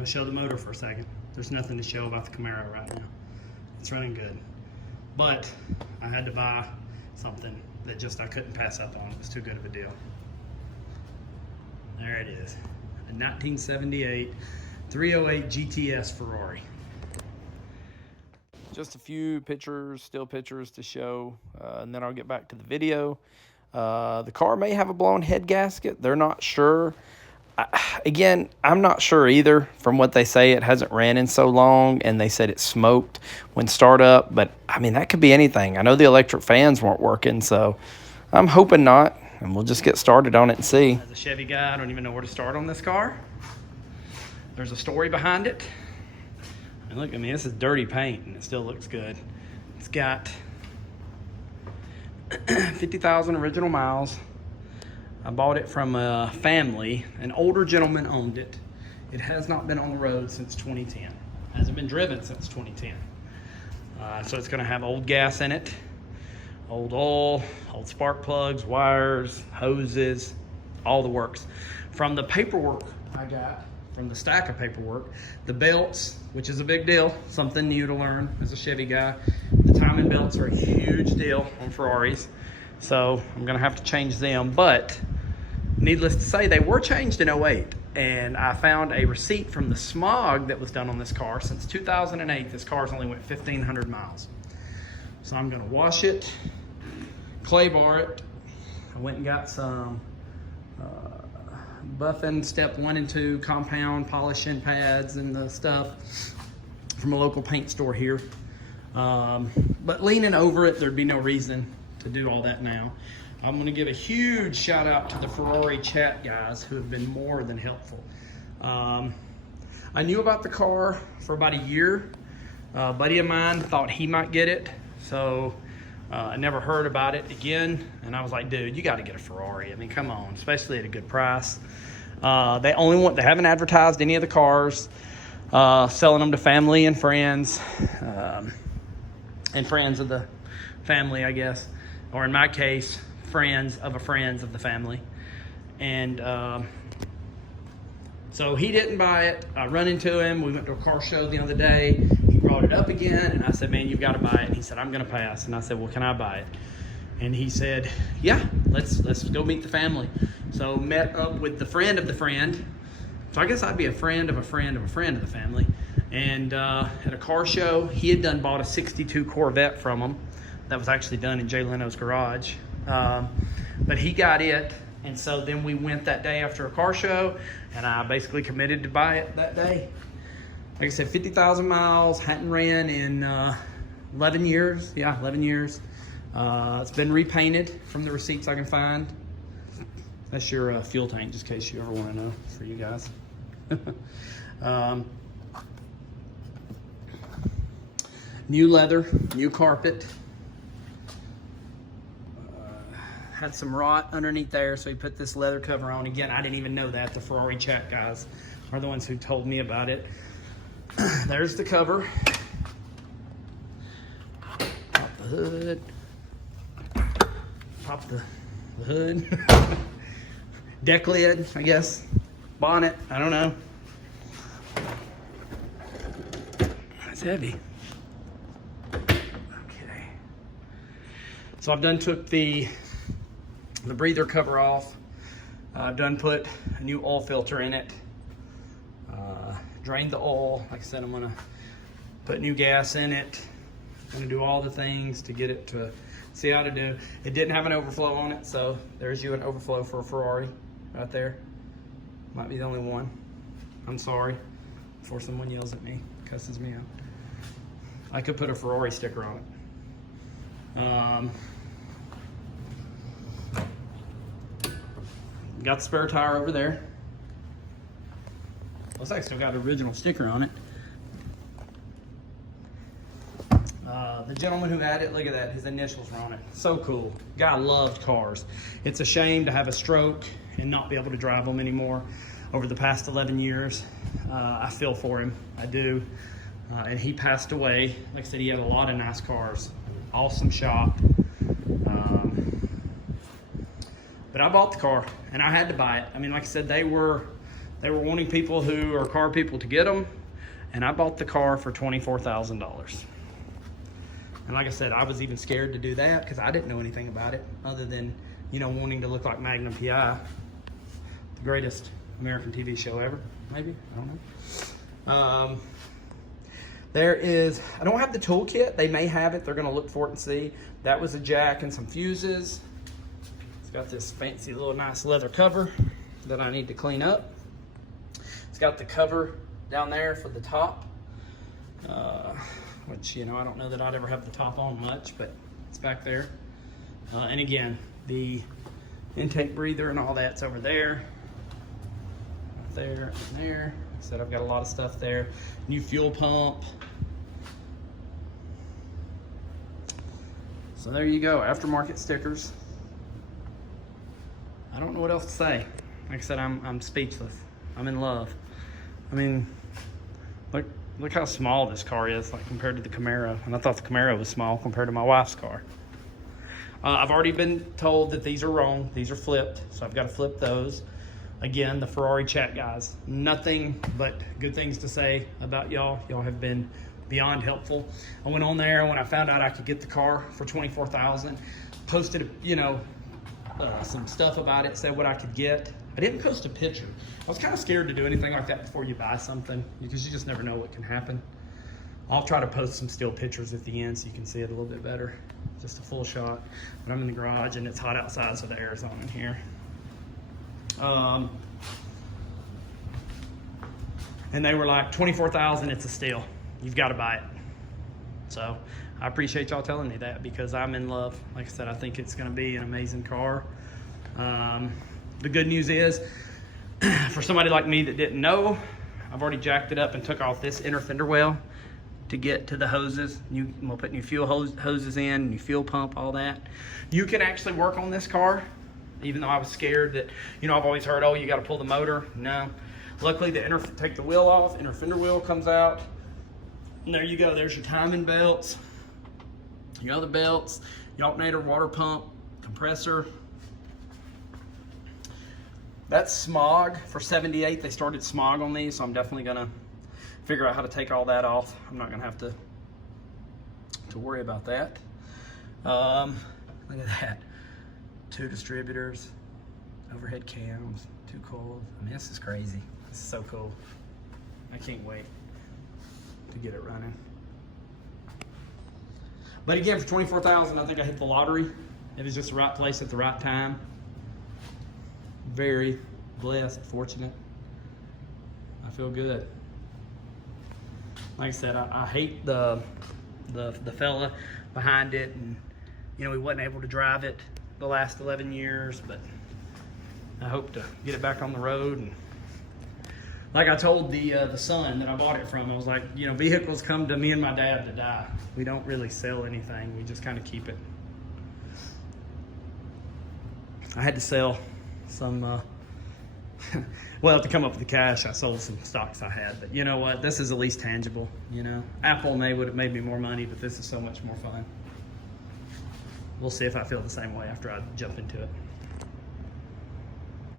I'll show the motor for a second. There's nothing to show about the Camaro right now. It's running good. But I had to buy something that just I couldn't pass up on. It was too good of a deal. There it is. A 1978 308 GTS Ferrari. Just a few pictures, still pictures to show, and then I'll get back to the video. The car may have a blown head gasket. They're not sure. Again, I'm not sure either. From what they say, it hasn't ran in so long, and they said it smoked when start up. But, I mean, that could be anything. I know the electric fans weren't working, so I'm hoping not. And we'll just get started on it and see. As a Chevy guy, I don't even know where to start on this car. There's a story behind it. And look, I mean, this is dirty paint, and it still looks good. It's got 50,000 original miles. I bought it from a family. An older gentleman owned it. It has not been on the road since 2010. Hasn't been driven since 2010. So it's gonna have old gas in it, old oil, old spark plugs, wires, hoses, all the works. From the paperwork I got, from the stack of paperwork, the belts, which is a big deal, something new to learn as a Chevy guy. The timing belts are a huge deal on Ferraris, so I'm gonna have to change them. But needless to say, they were changed in 08, and I found a receipt from the smog that was done on this car. Since 2008, this car's only went 1,500 miles. So I'm gonna wash it, clay bar it. I went and got some buffing step 1 and 2 compound polishing pads and the stuff from a local paint store here. But leaning over it, there'd be no reason to do all that now. I'm gonna give a huge shout out to the Ferrari chat guys who have been more than helpful. I knew about the car for about a year. A buddy of mine thought he might get it, so I never heard about it again, and I was like, dude, you gotta get a Ferrari. I mean, come on, especially at a good price. They haven't advertised any of the cars, selling them to family and friends of the family, I guess, or in my case, friends of the family. And so he didn't buy it. I run into him. We went to a car show the other day. He brought it up again, and I said, man, you've got to buy it. And he said, I'm gonna pass. And I said, well, can I buy it? And he said, yeah, let's go meet the family. So met up with the friend of the friend. So I guess I'd be a friend of a friend of a friend of the family. And at a car show, he had bought a 62 Corvette from him. That was actually done in Jay Leno's garage. But he got it. And so then we went that day after a car show, and I basically committed to buy it that day. Like I said, 50,000 miles, hadn't ran in 11 years. Yeah, 11 years. It's been repainted from the receipts I can find. That's your fuel tank, just in case you ever want to know, for you guys. New leather, new carpet. Had some rot underneath there, so he put this leather cover on. Again, I didn't even know that. The Ferrari chat guys are the ones who told me about it. There's the cover. Pop the hood. Pop the hood. Deck lid, I guess. Bonnet, I don't know. It's heavy. Okay. So I've done took the breather cover off. I've done put a new oil filter in it. Drained the oil. Like I said, I'm gonna put new gas in it. I'm gonna do all the things to get it to see how to do. It didn't have an overflow on it, so there's you an overflow for a Ferrari right there. Might be the only one. I'm sorry before someone yells at me, cusses me out. I could put a Ferrari sticker on it. Got the spare tire over there. Looks like I still got the original sticker on it. The gentleman who had it, look at that, his initials were on it. So cool. Guy loved cars. It's a shame to have a stroke and not be able to drive them anymore over the past 11 years. I feel for him, I do. And he passed away. Like I said, he had a lot of nice cars. Awesome shop. But I bought the car, and I had to buy it. I mean, like I said, they were They were wanting people who are car people to get them, and I bought the car for $24,000. And like I said, I was even scared to do that because I didn't know anything about it other than, you know, wanting to look like Magnum P.I, the greatest American TV show ever, maybe, I don't know. There is, I don't have the toolkit. They may have it. They're gonna look for it and see. That was a jack and some fuses. It's got this fancy little nice leather cover that I need to clean up. It's got the cover down there for the top, which, you know, I don't know that I'd ever have the top on much, but it's back there. And again, the intake breather and all that's over there, up there, and there. Like I said, I've got a lot of stuff there. New fuel pump. So there you go, aftermarket stickers. I don't know what else to say. Like I said, I'm speechless. I'm in love. I mean, look how small this car is, like compared to the Camaro. And I thought the Camaro was small compared to my wife's car. I've already been told that these are wrong. These are flipped, so I've got to flip those. Again, the Ferrari chat guys, nothing but good things to say about y'all. Y'all have been beyond helpful. I went on there when I found out I could get the car for $24,000, posted, you know, some stuff about it, said what I could get. I didn't post a picture. I was kind of scared to do anything like that before you buy something because you just never know what can happen. I'll try to post some still pictures at the end so you can see it a little bit better. Just a full shot. But I'm in the garage and it's hot outside, so the air is on in here. And they were like, $24,000, it's a steal. You've got to buy it. So I appreciate y'all telling me that because I'm in love. Like I said, I think it's going to be an amazing car. The good news is, for somebody like me that didn't know, I've already jacked it up and took off this inner fender well to get to the hoses. We'll put new fuel hoses in, new fuel pump, all that. You can actually work on this car, even though I was scared that, you know, I've always heard, oh, you got to pull the motor. No. Luckily, take the wheel off, inner fender wheel comes out. And there you go. There's your timing belts, your other belts, your alternator, water pump, compressor. That's smog for 78. They started smog on these, so I'm definitely gonna figure out how to take all that off. I'm not gonna have to worry about that. Look at that. 2 distributors, overhead cams, 2 coils. I mean, this is crazy. This is so cool. I can't wait to get it running. But again, for $24,000, I think I hit the lottery. It was just the right place at the right time. Very blessed, fortunate. I feel good. Like I said, I hate the fella behind it, and you know, he wasn't able to drive it the last 11 years, but I hope to get it back on the road. And like I told the son that I bought it from, I was like, you know, vehicles come to me and my dad to die. We don't really sell anything. We just kind of keep it. I had to sell some, well, to come up with the cash, I sold some stocks I had. But you know what? This is at least tangible, you know. Apple would have made me more money, but this is so much more fun. We'll see if I feel the same way after I jump into it.